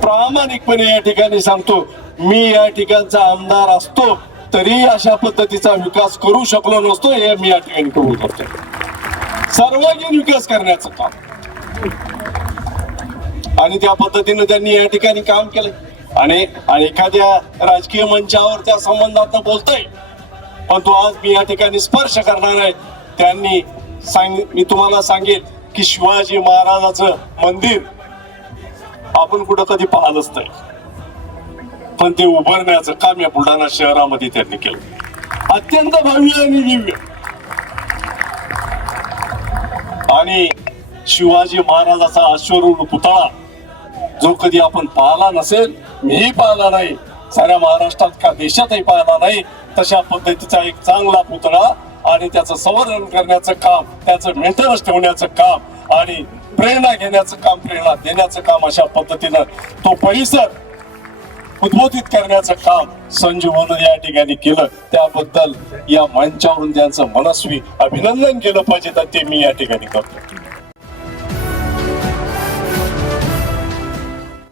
प्रामाणिकपणे या ठिकाणी सांगतो, मी या ठिकाणचा आमदार असतो तरी अशा पद्धतीचा विकास करू शकलो नसतो, हे मी या ठिकाणी कबूल करतो. सर्वांगीण विकास करण्याचं काम आणि त्या पद्धतीने त्यांनी या ठिकाणी काम केलं. आणि एखाद्या राजकीय मंचावर त्या संबंधात बोलतोय, पण तो आज मी या ठिकाणी स्पर्श करणार आहे. त्यांनी मी तुम्हाला सांगेन की शिवाजी महाराजाचं मंदिर आपण कुठं कधी पाहिलंच नाही, पण ते उभारण्याचं काम या बुलढाणा शहरामध्ये त्यांनी केलं. अत्यंत भव्य आणि दिव्य. आणि शिवाजी महाराजाचा अश्वरूढ पुतळा जो कधी आपण पाहिला नसेल, मीही पाहिला नाही, साऱ्या महाराष्ट्रात का देशातही पाहिला नाही, तशा पद्धतीचा एक चांगला पुतळा आणि त्याचं संवर्धन करण्याचं काम, त्याचं मेंटेनन्स ठेवण्याचं काम आणि प्रेरणा घेण्याचं काम, प्रेरणा देण्याचं काम, अशा पद्धतीनं तो परिसर उद्बोधित करण्याचं काम संजू म्हणून या ठिकाणी केलं. त्याबद्दल या मंचावरून त्यांचं मनस्वी अभिनंदन केलं पाहिजे, तर ते मी या ठिकाणी करतो.